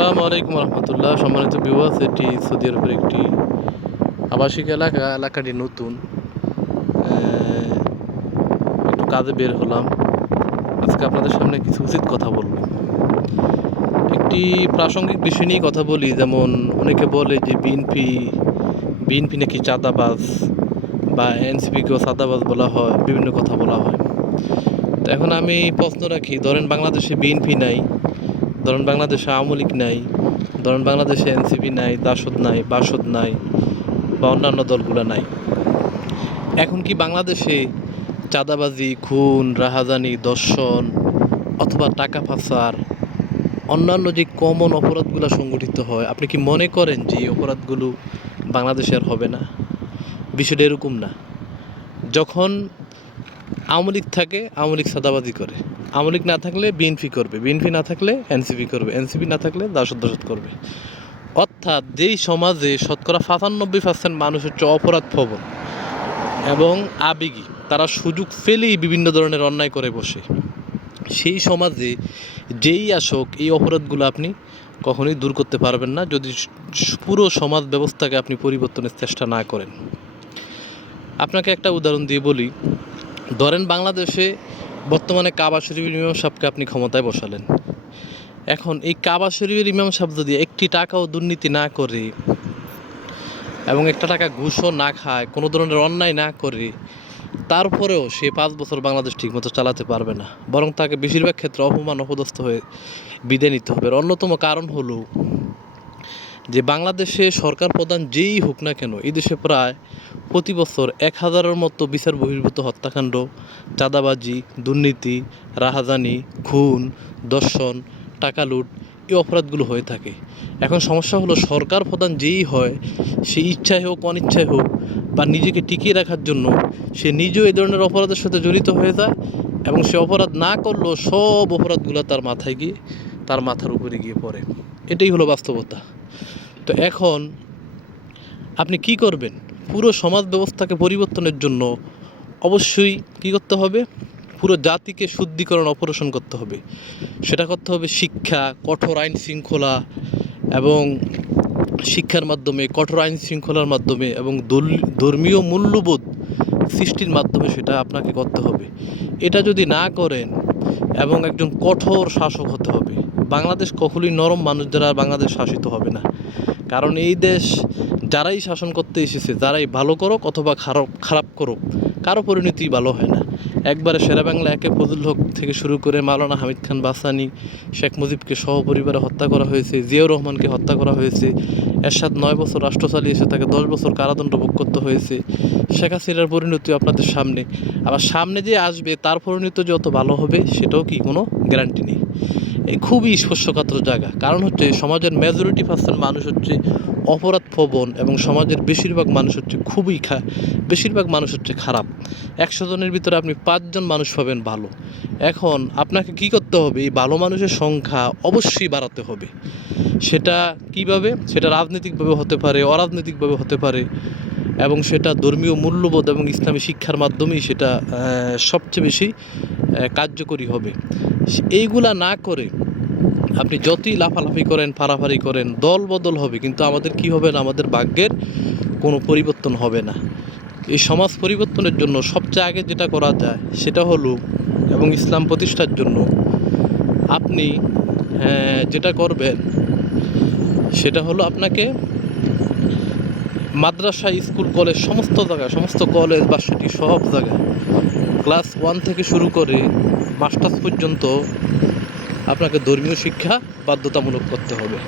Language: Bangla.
আসসালামু আলাইকুম রহমতুল্লাহ। সম্মানিত ভিউয়ার্স, এটি সৌদি আরবের একটি আবাসিক এলাকাটি নতুন। একটু কাজে বের হলাম। আজকে আপনাদের সামনে কিছু উচিত কথা বলবো। একটি প্রাসঙ্গিক বিষয় নিয়ে কথা বলি। যেমন অনেকে বলে যে বিএনপি নাকি চাঁদাবাজ, বা এনসিপিকেও চাঁদাবাজ বলা হয়, বিভিন্ন কথা বলা হয়। তো এখন আমি প্রশ্ন রাখি, ধরেন বাংলাদেশে বিএনপি নাই, ধরেন বাংলাদেশে আওয়ামী লীগ নাই, ধরেন বাংলাদেশে এনসিপি নাই, দাসদ নাই, বাসদ নাই, বা অন্যান্য দলগুলো নাই। এখন কি বাংলাদেশে চাঁদাবাজি, খুন, রাহাজানি, দর্শন অথবা টাকা পাচার, অন্যান্য যে কমন অপরাধগুলো সংগঠিত হয়, আপনি কি মনে করেন যে এই অপরাধগুলো বাংলাদেশে আর হবে না? বিষয়টা এরকম না। যখন আওয়ামী লীগ থাকে, আওয়ামী লীগ চাঁদাবাজি করে, আওয়ামী লীগ না থাকলে বিএনপি করবে, বিএনপি না থাকলে এনসিপি করবে, এনসিপি না থাকলে দাসদ করবে। অর্থাৎ যেই সমাজে শতকরা 95% মানুষ হচ্ছে অপরাধপ্রবণ এবং আবেগী, তারা সুযোগ পেলেই বিভিন্ন ধরনের অন্যায় করে বসে, সেই সমাজে যেই আসুক এই অপরাধগুলো আপনি কখনোই দূর করতে পারবেন না যদি পুরো সমাজ ব্যবস্থাকে আপনি পরিবর্তনের চেষ্টা না করেন। আপনাকে একটা উদাহরণ দিয়ে বলি। ধরেন বাংলাদেশে বর্তমানে কাবা শরীফের ইমাম সাহেবকে আপনি ক্ষমতায় বসালেন। এখন এই কাবা শরীফের ইমাম সাহেব যদি একটি টাকাও দুর্নীতি না করে এবং একটা টাকা ঘুষও না খায়, কোনো ধরনের অন্যায় না করে, তারপরেও সে 5 বছর বাংলাদেশ ঠিকমতো চালাতে পারবে না, বরং তাকে বেশিরভাগ ক্ষেত্রে অপমান অপদস্থ হয়ে বিদায় নিতে হবে। অন্যতম কারণ হলো যে বাংলাদেশে সরকার প্রধান যেই হোক না কেন, এই দেশে প্রায় প্রতি বছর 1000-এর মতো বিচার বহির্ভূত হত্যাকাণ্ড, চাঁদাবাজি, দুর্নীতি, রাহাজানি, খুন, দর্শন, টাকা লুট, এই অপরাধগুলো হয়ে থাকে। এখন সমস্যা হলো, সরকার প্রধান যেই হয়, সে ইচ্ছায় হোক অনিচ্ছায় হোক বা নিজেকে টিকিয়ে রাখার জন্য সে নিজেও এই ধরনের অপরাধের সাথে জড়িত হয়ে যায়, এবং সে অপরাধ না করলেও সব অপরাধগুলো তার মাথায় গিয়ে, তার মাথার উপরে গিয়ে পড়ে। এটাই হলো বাস্তবতা। তো এখন আপনি কি করবেন? পুরো সমাজ ব্যবস্থাকে পরিবর্তনের জন্য অবশ্যই কী করতে হবে? পুরো জাতিকে শুদ্ধিকরণ অপারেশন করতে হবে। সেটা করতে হবে শিক্ষা, কঠোর আইন শৃঙ্খলা, এবং শিক্ষার মাধ্যমে, কঠোর আইন শৃঙ্খলার মাধ্যমে এবং ধর্মীয় মূল্যবোধ সৃষ্টির মাধ্যমে সেটা আপনাকে করতে হবে। এটা যদি না করেন, এবং একজন কঠোর শাসক হতে হবে। বাংলাদেশ কখনোই নরম মানুষ দ্বারা বাংলাদেশ শাসিত হবে না। কারণ এই দেশ যারাই শাসন করতে এসেছে, যারাই ভালো করুক অথবা খারাপ করুক, কারো পরিণতি ভালো হয় না। একবারে শেরেবাংলা একে ফজলুল হক থেকে শুরু করে মাওলানা হামিদ খান বাসানি, শেখ মুজিবকে সহপরিবারে হত্যা করা হয়েছে, জিয়াউর রহমানকে হত্যা করা হয়েছে, এরশাদ 9 বছর রাষ্ট্র চালিয়েছে, তাকে 10 বছর কারাদণ্ড ভোগ করতে হয়েছে। শেখ হাসিনার পরিণতি আপনাদের সামনে, আবার সামনে যে আসবে তার পরিণতি যে অত ভালো হবে সেটাও কি কোনো গ্যারান্টি নেই। এই খুবই স্পর্শকাতর জায়গা। কারণ হচ্ছে সমাজের মেজরিটি পার্সেন্ট মানুষ হচ্ছে অপরাধপ্রবণ, এবং সমাজের বেশিরভাগ মানুষ হচ্ছে বেশিরভাগ মানুষ হচ্ছে খারাপ। 100 জনের ভিতরে আপনি 5 জন মানুষ পাবেন ভালো। এখন আপনাকে কি করতে হবে? এই ভালো মানুষের সংখ্যা অবশ্যই বাড়াতে হবে। সেটা কিভাবে? সেটা রাজনৈতিকভাবে হতে পারে, অরাজনৈতিকভাবে হতে পারে, এবং সেটা ধর্মীয় মূল্যবোধ এবং ইসলামী শিক্ষার মাধ্যমেই সেটা সবচেয়ে বেশি কার্যকরী হবে। এইগুলা না করে আপনি যতই লাফালাফি করেন, ফাড়াফাড়ি করেন, দল বদল হবে, কিন্তু আমাদের কি হবে না? আমাদের ভাগ্যের কোনো পরিবর্তন হবে না। এই সমাজ পরিবর্তনের জন্য সবচেয়ে আগে যেটা করা যায় সেটা হলো, এবং ইসলাম প্রতিষ্ঠার জন্য আপনি যেটা করবেন সেটা হলো, আপনাকে মাদ্রাসা, স্কুল, কলেজ, সমস্ত জায়গায়, সমস্ত কলেজ, ভার্সিটি, সব জায়গায় ক্লাস 1 থেকে শুরু করে মাস্টার্স পর্যন্ত আপনাকে ধর্মীয় শিক্ষা বাধ্যতামূলক করতে হবে।